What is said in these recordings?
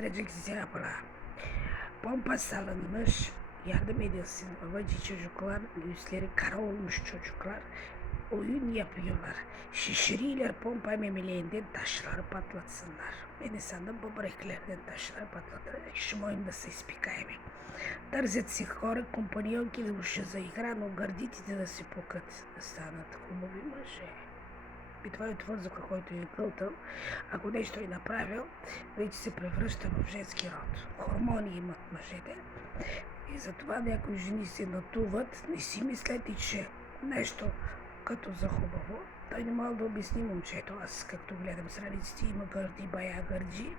Trajeksi yapıla. Pompa salınmış, yardım edilsin. Babacı çocuklar, üstleri kara olmuş çocuklar oyun yapıyorlar. Şişiriyle pompa memeleğinden taşları patlatsınlar. Beni sandım böbreklerden taşları patlatır. Ще можем да се изпикаем. Търсят си хора, компаньонки да ще заигра, но гърдите да се пукат, да станат хубави мъже. И това е отвързъка, който е гълтал. Ако нещо е направил, вече се превръща в женски род. Хормони имат мъжете. И затова някои жени се натуват, не си мислете, че нещо като за хубаво. Той не мога да обясни момчето. Аз, както гледам страниците, има гърди, бая гърди.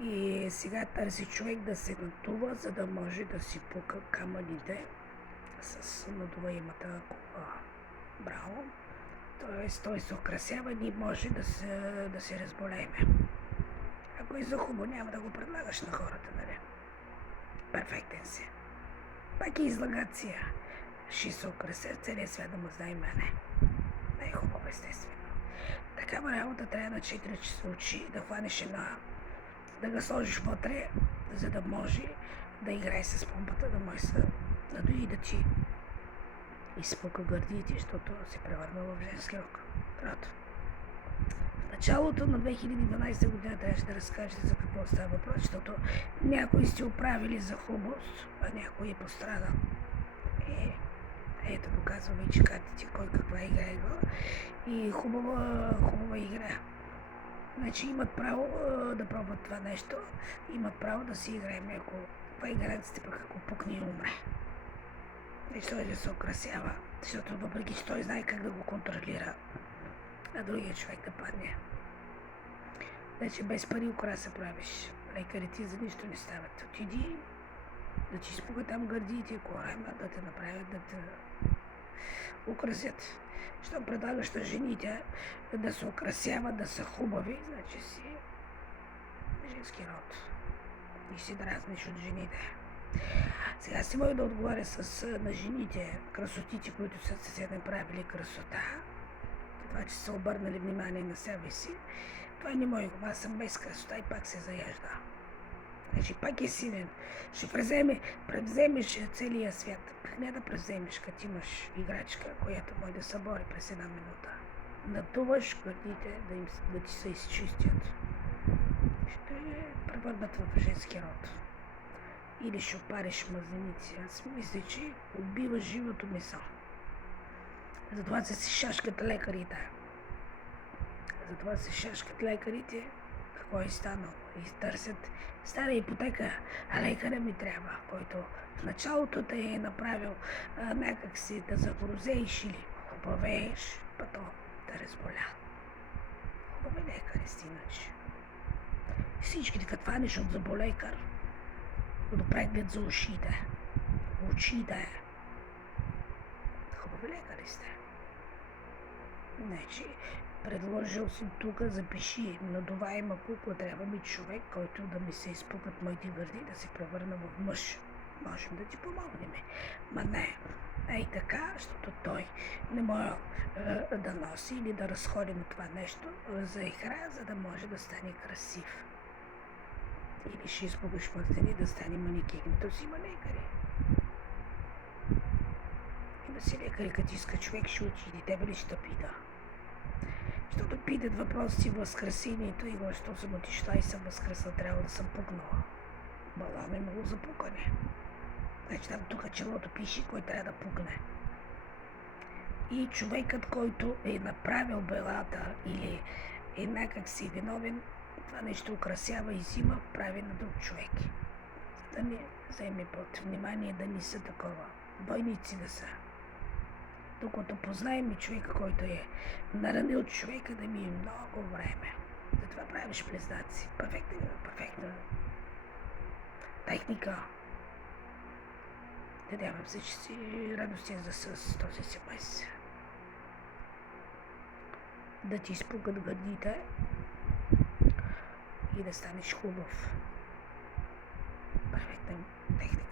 И сега търси човек да се натува, за да може да си пука камъните с надуваемата кола. Браво! Тоест, той се украсява и може да се разболееме. Ако е за хубаво, няма да го предлагаш на хората, нали? Перфектен си. Пак е излагация. Ще се украся целият свят да му знае мене. Не е хубаво, естествено. Такава работа трябва на 4 часа очи да хванеш една, да го сложиш вътре, за да може да играе с помпата, да може да дойде да ти изпука гърдите, защото се превърна в женски род. В началото на 2012 година трябваше да разкажете за какво става въпрос, защото някои сте оправили за хубост, а някой е пострадал. Ето доказва вече картите, кой каква игра е играла. И хубава игра. Значи имат право да пробват това нещо, имат право да си играем, ако това е гаранцията пък ако пукне и умре. И той да се украсява, защото въпреки че той знае как да го контролира, а другия човек да падне. Значи без пари украса правиш. Лекарите за нищо не стават. Отиди да ти изпука там гърдите, корема, да те направят, да те украсят. Що предлагаш на жените да се украсяват, да са хубави, значи си женски род. И си дразниш от жените. Сега си мога да отговаря на жените, красотите, които са се направили красота. Това, че са обърнали внимание на себе си. Това не мое. Аз съм без красота и пак се заяжда. Значи пак е силен. Ще превземеш целия свят. Как не да превземеш, като имаш играчка, която може да се бори през една минута. Натуваш гърдите да ти се изчистят. Ще превърнат в женски род. Или ще опариш мазеници. Аз мисля, че убива живото месо. Затова се шашкат лекарите. Какво е станало? И търсят стара ипотека, а лекаря ми трябва, който в началото те е направил някак си да загрозееш или хубавееш, пъто да разболя. Хубави лекари си иначе. Всички като фанеш от заболекар, да преглед за ушите. Хубави лекари сте. Значи, предложил си тук, запиши, надуваема кукла, трябва ми човек, който да ми се изпукат моите гърди, да се превърна в мъж. Можем да ти помогнем. Ма не, ей така, защото той не може да носи или да разходи на това нещо за игра, за да може да стане красив. Или ще изпугаш мъртвени да стане манекен. То си има лекари. Има си лекари, като иска човек, ще отиде. Тебе ли ще пита? Защото питат въпроси възкресението и защо съм отишла и съм възкресла, трябва да съм пукнала. Балам е много за пукане. Значи там тук челото пише, кой трябва да пукне. И човекът, който е направил белата или е някак си виновен, това нещо украсява и взима, прави на друг човек. За да не вземе под внимание да не са такова. Бойници да са. Докато познаем и човека, който е наранил човека, да ми е много време. Затова правиш близнаци. Перфектна техника. Надявам се, че си радостен с този си мес. Да ти изпугат гърдите и да станеш хубав. Перфектна техника.